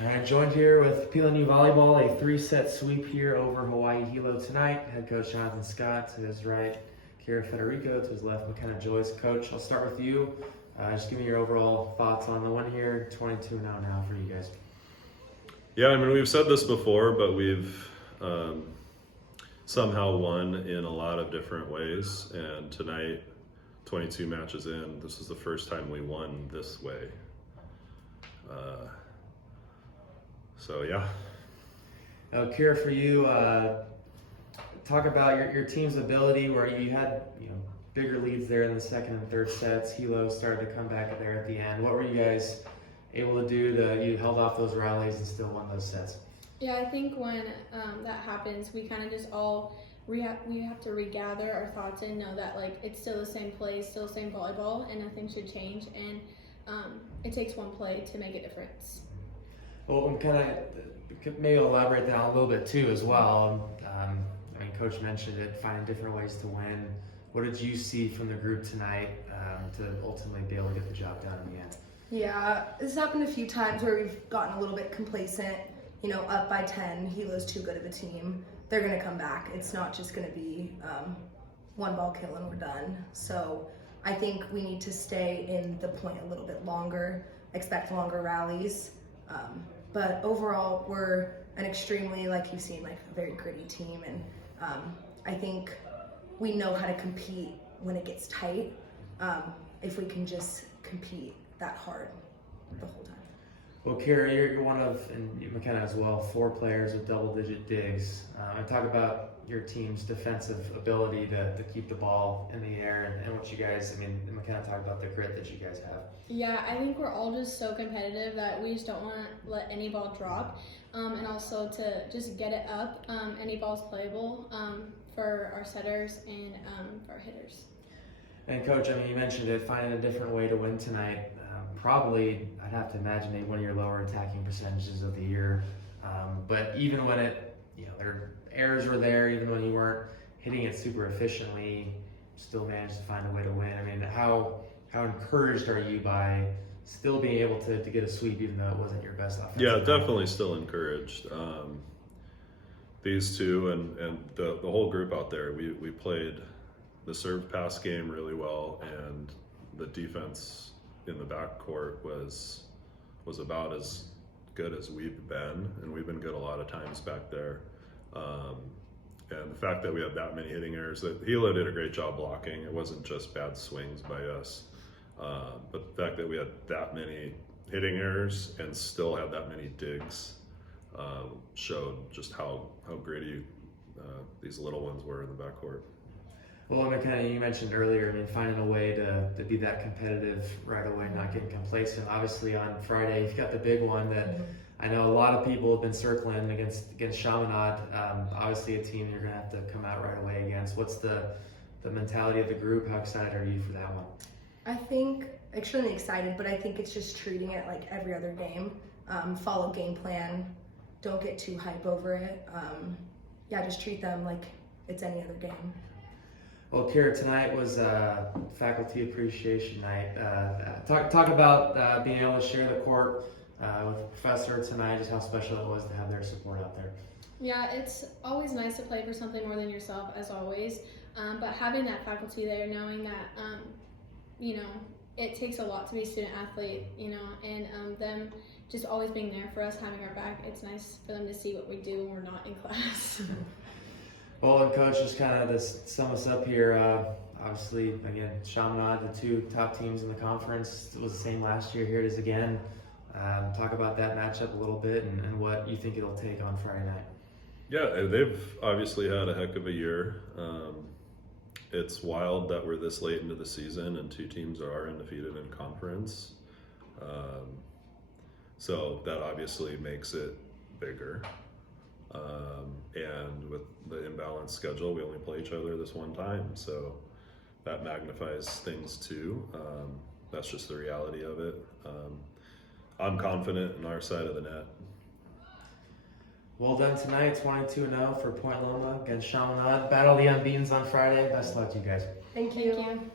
All right, joined here with PLNU Volleyball, a 3-set sweep here over Hawai'i Hilo tonight. Head coach Jonathan Scott to his right, Kira Federico to his left, McKenna Joyce. Coach, I'll start with you. Just give me your overall thoughts on the one here, 22-0 now for you guys. Yeah, I mean, we've said this before, but we've somehow won in a lot of different ways. And tonight, 22 matches in, this is the first time we won this way. So yeah. Kira, for you, talk about your team's ability where you had bigger leads there in the second and third sets. Hilo started to come back there at the end. What were you guys able to do you held off those rallies and still won those sets? Yeah, I think when that happens, we kind of just we have to regather our thoughts and know that it's still the same play, still the same volleyball, and nothing should change. And it takes one play to make a difference. Well, I'm maybe elaborate that a little bit too as well. I mean, Coach mentioned it, finding different ways to win. What did you see from the group tonight to ultimately be able to get the job done in the end? Yeah, this has happened a few times where we've gotten a little bit complacent. Up by 10, Hilo's too good of a team. They're going to come back. It's not just going to be one ball kill and we're done. So I think we need to stay in the point a little bit longer, expect longer rallies. But overall, we're an extremely, like you've seen, a very gritty team. And I think we know how to compete when it gets tight, if we can just compete that hard the whole time. Well, Kira, you're one of, and McKenna as well, 4 players with double-digit digs. Talk about your team's defensive ability to keep the ball in the air and what you guys, McKenna talked about the grit that you guys have. Yeah, I think we're all just so competitive that we just don't want to let any ball drop, and also to just get it up. Any ball's playable for our setters and for our hitters. And Coach, you mentioned it, finding a different way to win tonight. Probably, I'd have to imagine, maybe one of your lower attacking percentages of the year. But even when their errors were there, even when you weren't hitting it super efficiently, still managed to find a way to win. How encouraged are you by still being able to get a sweep, even though it wasn't your best offense? Yeah, definitely still encouraged. These two and the whole group out there, we played the serve pass game really well, and the defense in the backcourt was about as good as we've been, and we've been good a lot of times back there. And the fact that we had that many hitting errors, that Hilo did a great job blocking. It wasn't just bad swings by us, but the fact that we had that many hitting errors and still had that many digs showed just how gritty these little ones were in the backcourt. Well, McKenna, you mentioned earlier, finding a way to be that competitive right away, not getting complacent. Obviously, on Friday, you've got the big one that I know a lot of people have been circling against Chaminade. Obviously, a team you're going to have to come out right away against. What's the mentality of the group? How excited are you for that one? I think extremely excited, but I think it's just treating it like every other game. Follow game plan. Don't get too hype over it. Just treat them like it's any other game. Well, Kira, tonight was Faculty Appreciation Night. Talk about being able to share the court with the professor tonight, just how special it was to have their support out there. Yeah, it's always nice to play for something more than yourself, as always. But having that faculty there, knowing that, it takes a lot to be a student athlete, and them just always being there for us, having our back, it's nice for them to see what we do when we're not in class. Well, and Coach, just kind of to sum us up here, obviously, again, Chaminade, the 2 top teams in the conference, it was the same last year, here it is again. Talk about that matchup a little bit and what you think it'll take on Friday night. Yeah, they've obviously had a heck of a year. It's wild that we're this late into the season and 2 teams are undefeated in conference. So that obviously makes it bigger. And with the imbalanced schedule, we only play each other this one time. So that magnifies things too. That's just the reality of it. I'm confident in our side of the net. Well done tonight, 22-0 for Point Loma against Chaminade. Battle of the Unbeatens on Friday. Best of luck to you guys. Thank you. Thank you.